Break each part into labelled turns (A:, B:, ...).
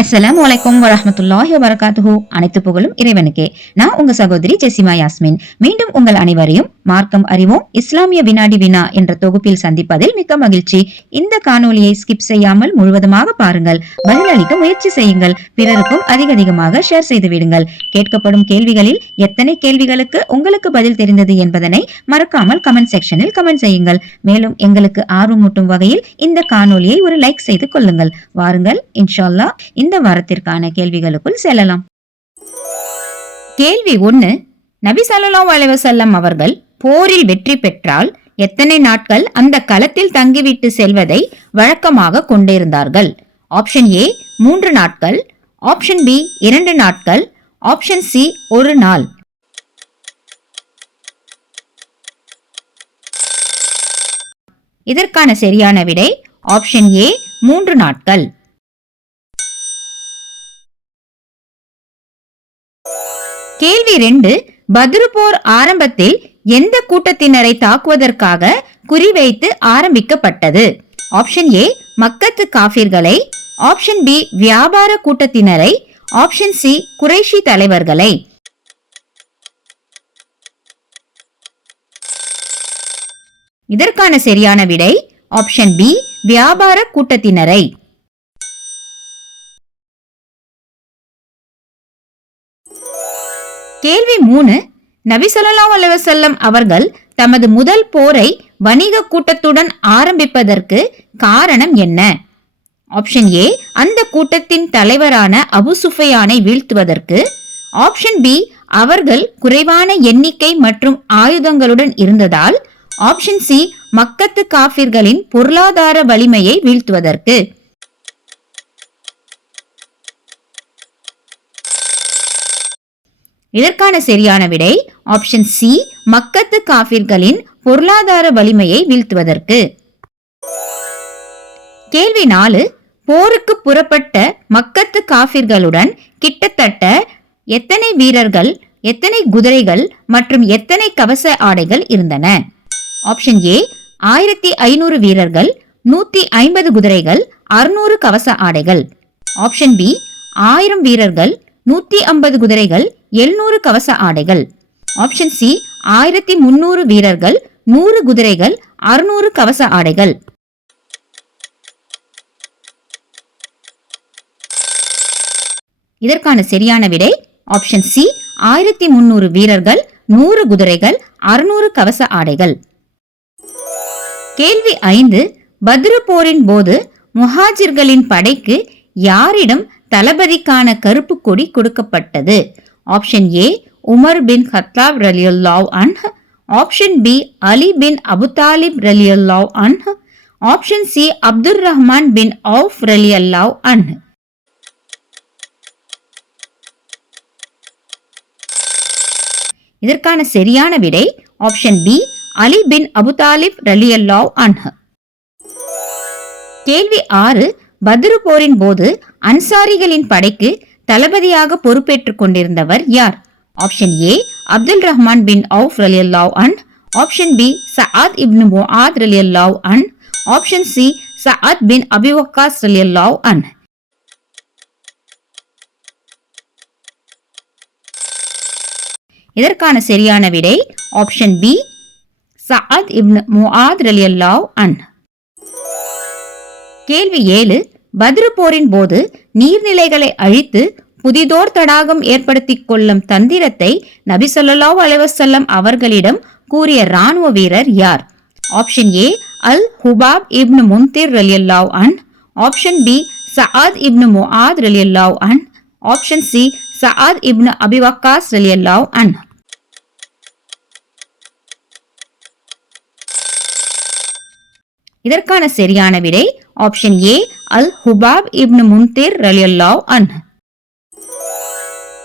A: அஸ்ஸலாமு அலைக்கும் வரஹ்மத்துல்லாஹி வபரகாத்துஹு. அனைத்து புகழும் இறைவனுக்கே. நான் உங்க சகோதரி ஜெசிமா யாஸ்மின். மீண்டும் உங்கள் அனைவரையும் மார்க்கம் அறிவோம். இஸ்லாமிய வினாடி வினா என்ற தொகுப்பில் சந்திப்பதில் மிக்க மகிழ்ச்சி. இந்த காணொலியை ஸ்கிப் செய்யாமல் முழுவதுமாக பாருங்கள். பதிலளிக்க முயற்சி செய்யுங்கள். பிறருக்கும் அதிக அதிகமாக ஷேர் செய்து விடுங்கள். கேட்கப்படும் கேள்விகளில் எத்தனை கேள்விகளுக்கு உங்களுக்கு பதில் தெரிந்தது என்பதனை மறக்காமல் கமெண்ட் செக்ஷனில் கமெண்ட் செய்யுங்கள். மேலும் எங்களுக்கு ஆர்வமூட்டும் வகையில் இந்த காணொலியை ஒரு லைக் செய்து கொள்ளுங்கள். வாருங்கள். இன்ஷால்லா இந்த வாரத்திற்கான கேள்விகளுக்குள் செல்லலாம். கேள்வி ஒன்னு நபி ஸல்லல்லாஹு அலைவசல்லம் அவர்கள் போரில் வெற்றி பெற்றால் எத்தனை நாட்கள் அந்த களத்தில் தங்கிவிட்டு செல்வதை வழக்கமாக கொண்டிருந்தார்கள்? ஆப்ஷன் ஏ மூன்று நாட்கள். ஆப்ஷன் பி இரண்டு நாட்கள். ஆப்ஷன் சி ஒரு நாள். இதற்கான சரியான விடை ஆப்ஷன் ஏ மூன்று நாட்கள். கேள்வி ரெண்டு பத்ரு போர் ஆரம்பத்தில் எந்த கூட்டத்தினரை தாக்குவதற்காக குறிவைத்து ஆரம்பிக்கப்பட்டது? ஆப்ஷன் ஏ மக்கத்து காஃபிர்களை. ஆப்ஷன் பி வியாபார கூட்டத்தினரை. ஆப்ஷன் சி குறைஷி தலைவர்களை. இதற்கான சரியான விடை ஆப்ஷன் பி வியாபார கூட்டத்தினரை. கேள்வி மூணு நபி ஸல்லல்லாஹு அலைஹி அவர்கள் தமது முதல் போரை வணிக கூட்டத்துடன் ஆரம்பிப்பதற்கு காரணம் என்ன? ஆப்ஷன் ஏ அந்த கூட்டத்தின் தலைவரான அபு சுஃபையானை வீழ்த்துவதற்கு. ஆப்ஷன் பி அவர்கள் குறைவான எண்ணிக்கை மற்றும் ஆயுதங்களுடன் இருந்ததால். ஆப்ஷன் சி மக்கத்து காஃபிர்களின் பொருளாதார வலிமையை வீழ்த்துவதற்கு. இதற்கான சரியான விடை ஆப்ஷன் சி மக்கத்து காஃபிர்களின் பொருளாதார வலிமையை வீழ்த்துவதற்கு. கேள்வி நாலு போருக்கு புறப்பட்ட மக்கத்து காபிர்களுடன் கிட்டத்தட்ட எத்தனை வீரர்கள் எத்தனை குதிரைகள் மற்றும் எத்தனை கவச ஆடைகள் இருந்தன? ஆப்ஷன் ஏ ஆயிரத்தி ஐநூறு வீரர்கள் நூத்தி ஐம்பது குதிரைகள் அறுநூறு கவச ஆடைகள். ஆப்ஷன் பி ஆயிரம் வீரர்கள் நூத்தி ஐம்பது குதிரைகள் எழுநூறு கவச ஆடைகள். ஆப்ஷன் சி ஆயிரத்தி முன்னூறு வீரர்கள் நூறு குதிரைகள் அறுநூறு கவச ஆடைகள். இதற்கான சரியான விடை ஆப்ஷன் சி ஆயிரத்தி முன்னூறு வீரர்கள் நூறு குதிரைகள் அறுநூறு கவச ஆடைகள். கேள்வி ஐந்து பத்ரு போரின் போது முஹாஜிர்களின் படைக்கு யாரிடம் தளபதிக்கான கருப்பு கொடி கொடுக்கப்பட்டது? Option A Umar bin Khattab ரலியுல்லாவ் அன்ஹ். Option B Ali bin Abu Talib ரலியுல்லாவ் அன்ஹ். Option C Abdur Rahman bin Auf ரலியல்லாவ் அன் இதற்கான சரியான விடை option B Ali bin Abu Talib ரலியல்லாவ் அன்ஹ. கேள்வி ஆறு பத்ரு போரின் போது அன்சாரிகளின் படைக்கு தளபதியாக பொறுப்பேற்றுக் கொண்டிருந்தவர் யார்? Option A Abdul Rahman bin Auf ரலியல்லாவ் an. Option B Saad ibn Muadh ரலியல்லாவ் an. Option C Saad bin Abi Waqqas ரலியல்லாவ் அன். இதற்கான சரியான விடை option B Saad ibn Muadh ரலியல்லாஹு அன். கேள்வி ஏழு பத்ரு போரின் போது நீர்நிலைகளை அழித்து புதிதோர் தடாகம் ஏற்படுத்திக் கொள்ளும் தந்திரத்தை நபி ஸல்லல்லாஹு அலைஹி அவர்களிடம் கூறிய ராணுவ வீரர் யார்? Option A Al Hubab ibn Mundhir ரலியல்லாவ் an. Option B Saad ibn Muadh ரலியல்லாவ் an. Option C Saad ibn Abi Waqqas ரலியல்லாவ் அன். இதற்கான சரியான விடை option A Al Hubab ibn முன்தேர் ரலியல்லாஹு அன்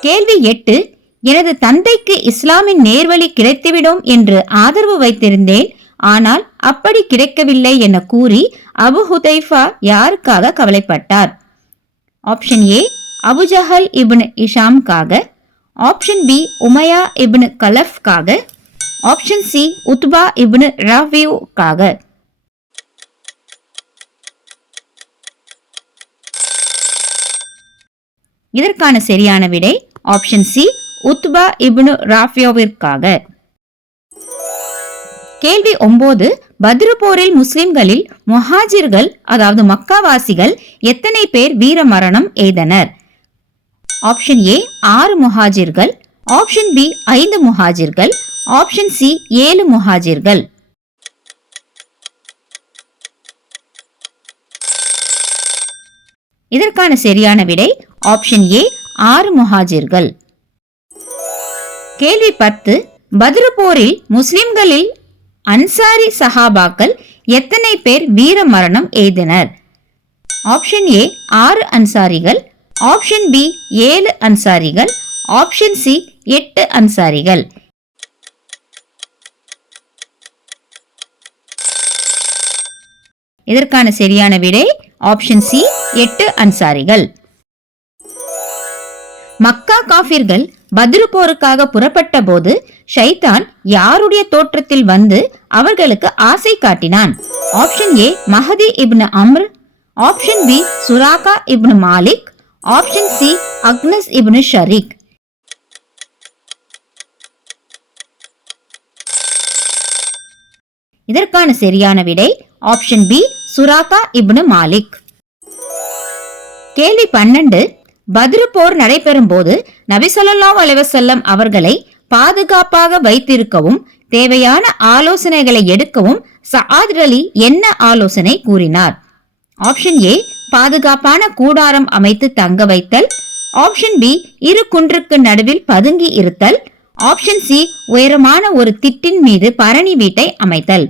A: கேள்வி எட்டு எனது தந்தைக்கு இஸ்லாமின் நேர்வழி கிடைத்துவிடும் என்று ஆதரவு வைத்திருந்தேன் ஆனால் அப்படி கிடைக்கவில்லை என கூறி அபு ஹுதைஃபா யாருக்காக கவலைப்பட்டார்? Option A Abu Jahl ibn இஷாம்காக. Option B Umayya ibn கலஃப்காக. ஆப்ஷன் சி உத்பா இப்னு ரவியூக்காக இதற்கான சரியான விடை ஆப்ஷன் சி உத்பா இப்னு ராஃபியோவிற்காக. கேள்வி ஒன்பது பத்ரு போரில் முஸ்லிம்களில் முஹாஜிர்கள் அதாவது மக்காவாசிகள் எத்தனை பேர் வீர மரணம் எய்தனர்? ஆப்ஷன் ஏ ஆறு முஹாஜிர்கள். ஆப்ஷன் பி ஐந்து முஹாஜிர்கள். ஆப்ஷன் சி ஏழு முஹாஜிர்கள். இதற்கான சரியான விடை ஆப்ஷன் ஏ ஆறு முஹாஜிர்கள். கேள்வி பத்து பத்ரு போரில் முஸ்லிம்களில் அன்சாரி சஹாபாக்கள் எத்தனை பேர் வீர மரணம் எய்தனர்? ஆப்ஷன் ஏ ஆறு அன்சாரிகள். ஆப்ஷன் பி ஏழு அன்சாரிகள். ஆப்ஷன் சி எட்டு அன்சாரிகள். இதற்கான சரியான விடை ஆப்ஷன் சி எட்டு அன்சாரிகள். மக்கா காஃபிர்கள் பத்ரு போருக்காக புறப்பட்ட போது ஷைதான் யாருடைய தோற்றத்தில் வந்து அவர்களுக்கு ஆசை காட்டினான். Option A Mahdi ibn Amr. Option B Suraqa ibn Malik. Option C Akhnas ibn Shariq. இதற்கான சரியான விடை option B Suraqa ibn Malik. கேள்வி பன்னெண்டு பத்ரு போர் நடைபெறும் போது நபி அலைவசல்லம் அவர்களை பாதுகாப்பாக வைத்திருக்கவும் தேவையான ஆலோசனைகளை எடுக்கவும் சஆத் அலி என்ன ஆலோசனை கூறினார்? ஆப்ஷன் ஏ பாதுகாப்பான கூடாரம் அமைத்து தங்க வைத்தல். ஆப்ஷன் பி இரு குன்றுக்கு நடுவில் பதுங்கி இருத்தல். ஆப்ஷன் சி உயரமான ஒரு திட்டின் மீது பரணி வீட்டை அமைத்தல்.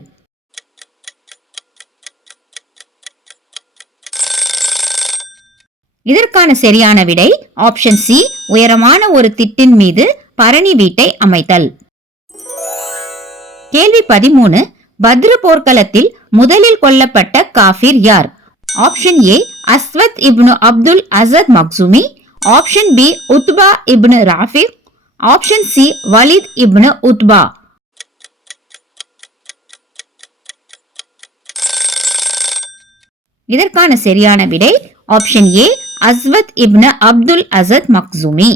A: இதற்கான சரியான விடை ஆப்ஷன் சி உயரமான ஒரு திட்டின் மீது பரணி வீட்டை அமைத்தல். கேள்வி பதிமூணு பத்ரு போர்க்களத்தில் முதலில் கொல்லப்பட்ட காஃபிர் யார்? Option A Aswad ibn Abdul Asad Makhzumi. Option B Utba ibn Rafiq option C Walid ibn Utba. இதற்கான சரியான விடை option A Aswad ibn Abdul Asad Makhzumi.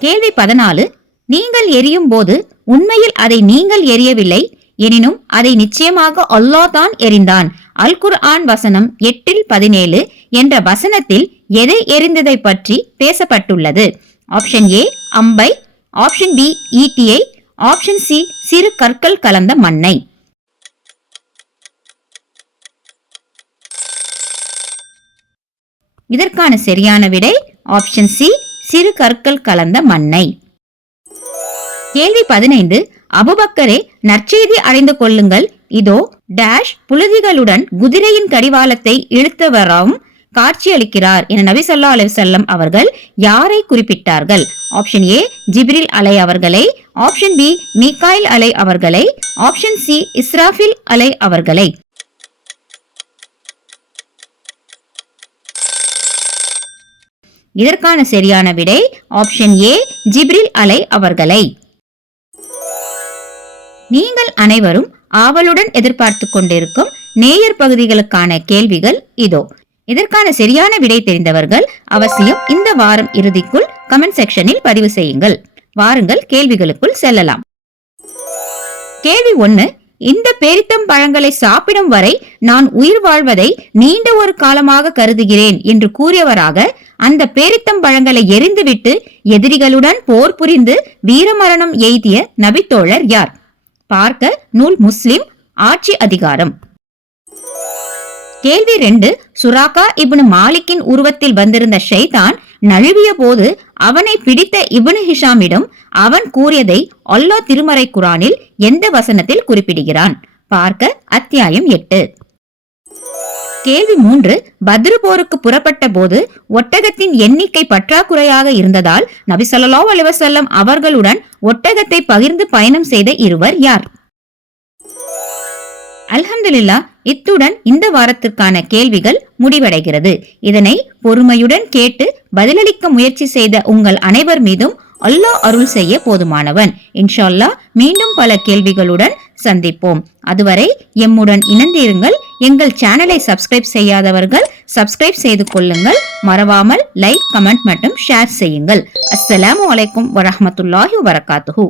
A: கேள்வி பதினாலு நீங்கள் எரியும் போது உண்மையில் அதை நீங்கள் எரியவில்லை எனினும் அதை நிச்சயமாக அல்லாஹ் தான் எறிந்தான் அல் குர்ஆன் வசனம் எட்டில் பதினேழு என்ற வசனத்தில் எதை எரிந்ததை பற்றி பேசப்பட்டுள்ளது? ஆப்ஷன் ஏ அம்பை. ஆப்ஷன் பி ஈட்டியை. ஆப்ஷன் சி சிறு கற்கள் கலந்த மண்ணை. இதற்கான சரியான விடை ஆப்ஷன் சி சிறு கற்கள் கலந்த மண்ணை. கேள்வி பதினைந்து அபுபக்கரே நற்செய்தி அடைந்து கொள்ளுங்கள். இதோ டேஷ் புழுதிகளுடன் குதிரையின் கடிவாளத்தை இழுத்தவராவும் காட்சியளிக்கிறார் என நபி சொல்லா அலி வஸல்லம் அவர்கள் யாரை குறிப்பிட்டார்கள்? ஆப்ஷன் ஏ ஜிப்ரில் அலை அவர்களை. ஆப்ஷன் பி மிகாயில் அலை அவர்களை. ஆப்ஷன் சி இஸ்ராஃபில் அலை அவர்களை. இதற்கான சரியான விடை ஆப்ஷன் ஏ ஜிப்ரில் அலை அவர்களை. நீங்கள் அனைவரும் ஆவலுடன் எதிர்பார்த்து கொண்டிருக்கும் நேயர் பகுதிகளுக்கான கேள்விகள் இதோ. இதற்கான சரியான விடை தெரிந்தவர்கள் அவசியம் இந்த வாரம் இறுதிக்குள் கமெண்ட் செக்ஷனில் பதிவு செய்யுங்கள். வாருங்கள் கேள்விகளுக்குள் செல்லலாம். கேள்வி ஒன்னு இந்த பேரித்தம் பழங்களை சாப்பிடும் வரை நான் உயிர் வாழ்வதை நீண்ட ஒரு காலமாக கருதுகிறேன் என்று கூறியவராக அந்த பேரித்தம் பழங்களை எரிந்துவிட்டு எதிரிகளுடன் போர் புரிந்து வீரமரணம் எய்திய நபித்தோழர் யார்? பார்க்க நூல் முஸ்லிம் ஆட்சி அதிகாரம். கேள்வி ரெண்டு சுராக்கா இப்னு மாலிக்கின் உருவத்தில் வந்திருந்த ஷைதான் நழுவிய போது அவனை பிடித்த இப்னு ஹிஷாமிடம் அவன் கூறியதை அல்லாஹ் திருமறை குரானில் எந்த வசனத்தில் குறிப்பிடுகிறான்? பார்க்க அத்தியாயம் எட்டு. கேள்வி மூன்று பத்ரு போருக்கு புறப்பட்ட போது ஒட்டகத்தின் எண்ணிக்கை பற்றாக்குறையாக இருந்ததால் நபி அலிவசல்லம் அவர்களுடன் ஒட்டகத்தை பகிர்ந்து பயணம் செய்த இருவர் யார்? அல்ஹம்துலில்லா இத்துடன் இந்த வாரத்திற்கான கேள்விகள் முடிவடைகிறது. இதனை பொறுமையுடன் கேட்டு பதிலளிக்க முயற்சி செய்த உங்கள் அனைவர் மீதும் அல்லாஹ் அருள் செய்ய போதுமானவன். இன்ஷால்லா மீண்டும் பல கேள்விகளுடன் சந்திப்போம். அதுவரை எம்முடன் இணைந்திருங்கள். எங்கள் சேனலை சப்ஸ்கிரைப் செய்யாதவர்கள் சப்ஸ்கிரைப் செய்து கொள்ளுங்கள். மறவாமல் லைக் கமெண்ட் மட்டும் ஷேர் செய்யுங்கள். அஸ்ஸலாமு அலைக்கும் வரஹமத்துல்லாஹி வரகாத்துஹூ